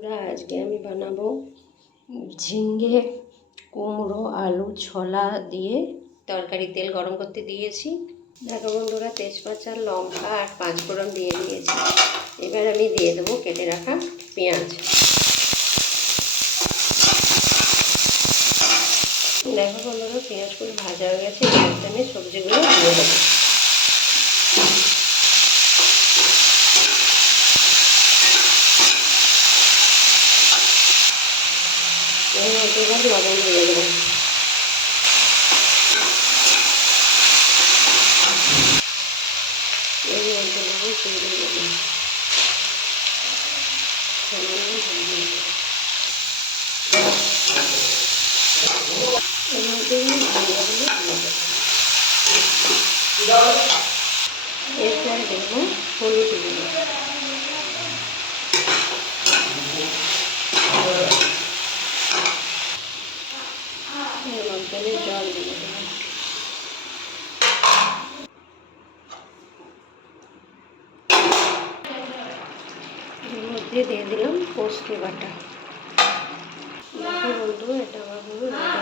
আজকে আমি বানাবো ঝিঙ্গে কুমড়ো আলু ছোলা দিয়ে তরকারি। তেল গরম করতে দিয়েছি। দেখো বন্ধুরা, তেজপাতা লঙ্কা আর পাঁচফোড়ন দিয়ে দিয়েছি। এবার আমি দিয়ে দেবো কেটে রাখা পেঁয়াজ। দেখো বন্ধুরা, পেঁয়াজগুলো ভাজা হয়ে গেছে। এবার আমি সবজিগুলো দিয়ে দেবো। এর মধ্যে এবার লবণ দিয়ে দেবো। এর মধ্যে দেবো চিংড়ি দেবো। এর মধ্যে ভাজাগুলো দিয়ে দেবো। এরপর দেবো হলুদ গুঁড়ো। এর মধ্যে আমি জল দিয়ে দেবো। এর মধ্যে দিয়ে দিলাম পোস্ত বাটা। দেখো বন্ধু, এটা আমার পুরো রেডি